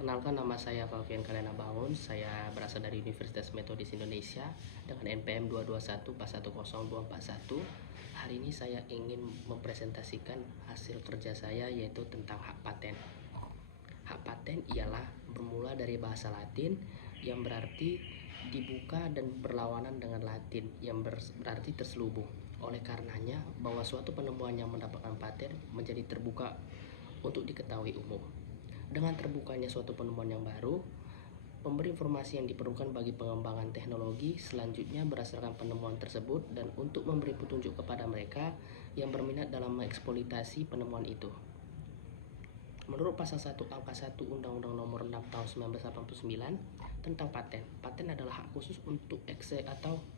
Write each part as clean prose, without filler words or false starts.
Perkenalkan, nama saya Valvian Kalena Bangun. Saya berasal dari Universitas Metodis Indonesia dengan NPM 221410241. Hari ini saya ingin mempresentasikan hasil kerja saya, yaitu tentang hak paten. Hak paten ialah bermula dari bahasa Latin yang berarti dibuka dan berlawanan dengan Latin yang berarti terselubung. Oleh karenanya, bahwa suatu penemuan yang mendapatkan paten menjadi terbuka untuk diketahui umum. Dengan terbukanya suatu penemuan yang baru, pemberi informasi yang diperlukan bagi pengembangan teknologi selanjutnya berdasarkan penemuan tersebut dan untuk memberi petunjuk kepada mereka yang berminat dalam mengeksploitasi penemuan itu. Menurut pasal 1 angka 1 Undang-Undang Nomor 6 Tahun 1989 tentang paten, paten adalah hak khusus untuk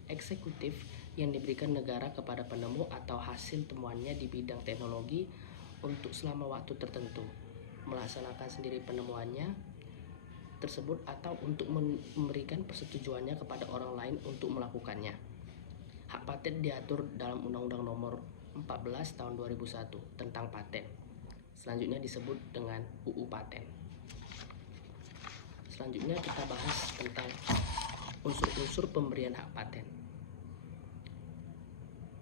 eksekutif yang diberikan negara kepada penemu atau hasil temuannya di bidang teknologi untuk selama waktu tertentu, melaksanakan sendiri penemuannya tersebut atau untuk memberikan persetujuannya kepada orang lain untuk melakukannya. Hak paten diatur dalam Undang-Undang Nomor 14 Tahun 2001 tentang paten. Selanjutnya disebut dengan UU Paten. Selanjutnya kita bahas tentang unsur-unsur pemberian hak paten.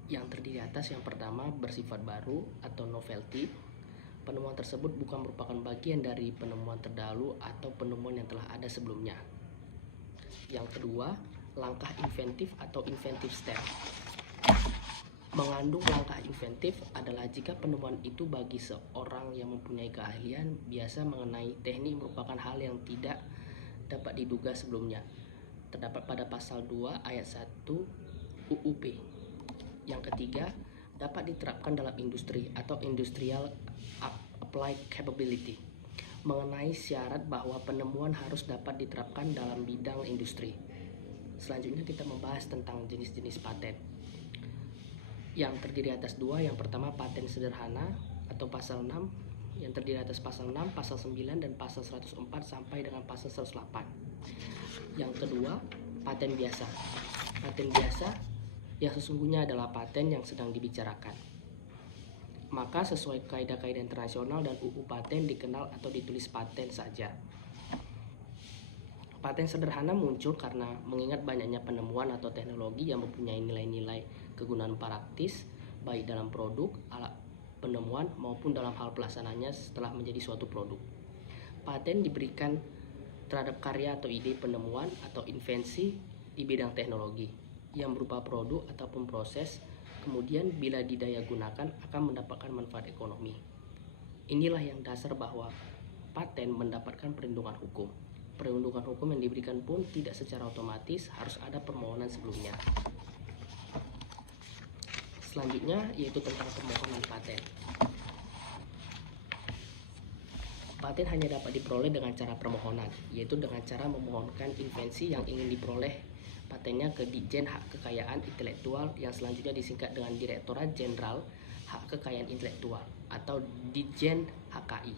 Yang terdiri atas yang pertama bersifat baru atau novelty. Penemuan tersebut bukan merupakan bagian dari penemuan terdahulu atau penemuan yang telah ada sebelumnya. Yang kedua, langkah inventif atau inventive step. Mengandung langkah inventif adalah jika penemuan itu bagi seorang yang mempunyai keahlian biasa mengenai teknik merupakan hal yang tidak dapat diduga sebelumnya. Terdapat pada pasal 2 ayat 1 UUP. Yang ketiga, dapat diterapkan dalam industri atau industrial applied capability, mengenai syarat bahwa penemuan harus dapat diterapkan dalam bidang industri. Selanjutnya kita membahas tentang jenis-jenis paten yang terdiri atas dua. Yang pertama, paten sederhana atau pasal 6 yang terdiri atas pasal 6, pasal 9 dan pasal 104 sampai dengan pasal 108. Yang kedua, paten biasa. Paten biasa yang sesungguhnya adalah paten yang sedang dibicarakan. Maka sesuai kaidah-kaidah internasional dan UU paten dikenal atau ditulis paten saja. Paten sederhana muncul karena mengingat banyaknya penemuan atau teknologi yang mempunyai nilai-nilai kegunaan praktis baik dalam produk, alat penemuan maupun dalam hal pelaksanaannya setelah menjadi suatu produk. Paten diberikan terhadap karya atau ide penemuan atau invensi di bidang teknologi yang berupa produk ataupun proses, kemudian bila didaya gunakan akan mendapatkan manfaat ekonomi. Inilah yang dasar bahwa paten mendapatkan perlindungan hukum. Perlindungan hukum yang diberikan pun tidak secara otomatis, harus ada permohonan sebelumnya. Selanjutnya yaitu tentang permohonan paten. Paten hanya dapat diperoleh dengan cara permohonan, yaitu dengan cara memohonkan invensi yang ingin diperoleh patennya ke Ditjen Hak Kekayaan Intelektual yang selanjutnya disingkat dengan Direktorat Jenderal Hak Kekayaan Intelektual atau Ditjen HKI.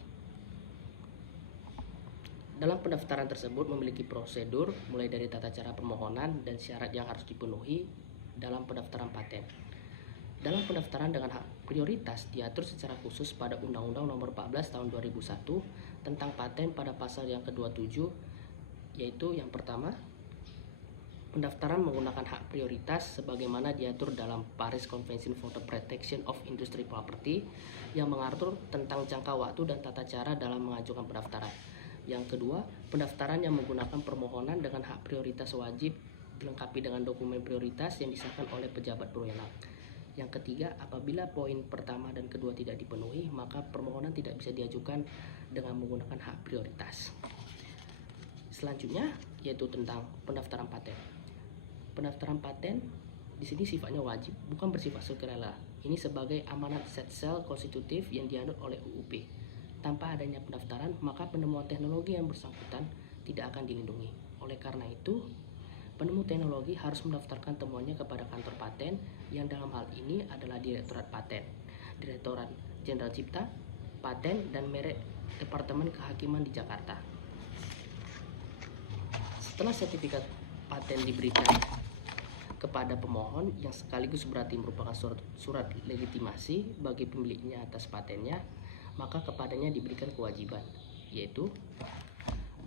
Dalam pendaftaran tersebut memiliki prosedur mulai dari tata cara permohonan dan syarat yang harus dipenuhi dalam pendaftaran paten. Dalam pendaftaran dengan hak prioritas diatur secara khusus pada Undang-Undang Nomor 14 Tahun 2001 tentang paten pada pasal yang ke-27, yaitu yang pertama, pendaftaran menggunakan hak prioritas sebagaimana diatur dalam Paris Convention for the Protection of Industrial Property yang mengatur tentang jangka waktu dan tata cara dalam mengajukan pendaftaran. Yang kedua, pendaftaran yang menggunakan permohonan dengan hak prioritas wajib dilengkapi dengan dokumen prioritas yang disahkan oleh pejabat berwenang. Yang ketiga, apabila poin pertama dan kedua tidak dipenuhi, maka permohonan tidak bisa diajukan dengan menggunakan hak prioritas. Selanjutnya yaitu tentang pendaftaran paten. Pendaftaran paten di sini sifatnya wajib, bukan bersifat sukarela. Ini sebagai amanat set-sel konstitutif yang dianut oleh UUP. Tanpa adanya pendaftaran, maka penemuan teknologi yang bersangkutan tidak akan dilindungi. Oleh karena itu, penemu teknologi harus mendaftarkan temuannya kepada kantor paten yang dalam hal ini adalah Direktorat Paten, Direktorat Jenderal Cipta, Paten dan Merek Departemen Kehakiman di Jakarta. Setelah sertifikat paten diberikan kepada pemohon yang sekaligus berarti merupakan surat legitimasi bagi pemiliknya atas patennya, maka kepadanya diberikan kewajiban, yaitu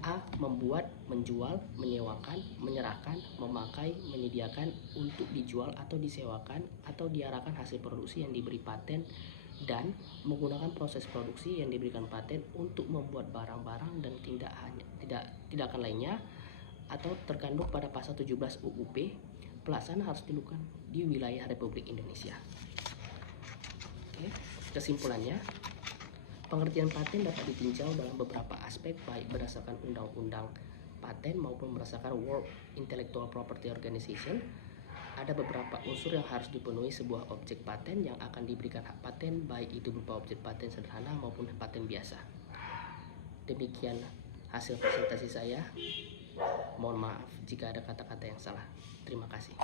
A. Membuat, menjual, menyewakan, menyerahkan, memakai, menyediakan untuk dijual atau disewakan atau diarahkan hasil produksi yang diberi paten dan menggunakan proses produksi yang diberikan paten untuk membuat barang-barang dan tindakan lainnya atau terkandung pada pasal 17 UUP. Pelaksanaan harus dilakukan di wilayah Republik Indonesia. Oke, kesimpulannya, pengertian paten dapat ditinjau dalam beberapa aspek, baik berdasarkan undang-undang paten maupun berdasarkan World Intellectual Property Organization. Ada beberapa unsur yang harus dipenuhi sebuah objek paten yang akan diberikan hak paten, baik itu berupa objek paten sederhana maupun paten biasa. Demikian hasil presentasi saya. Mohon maaf jika ada kata-kata yang salah. Terima kasih.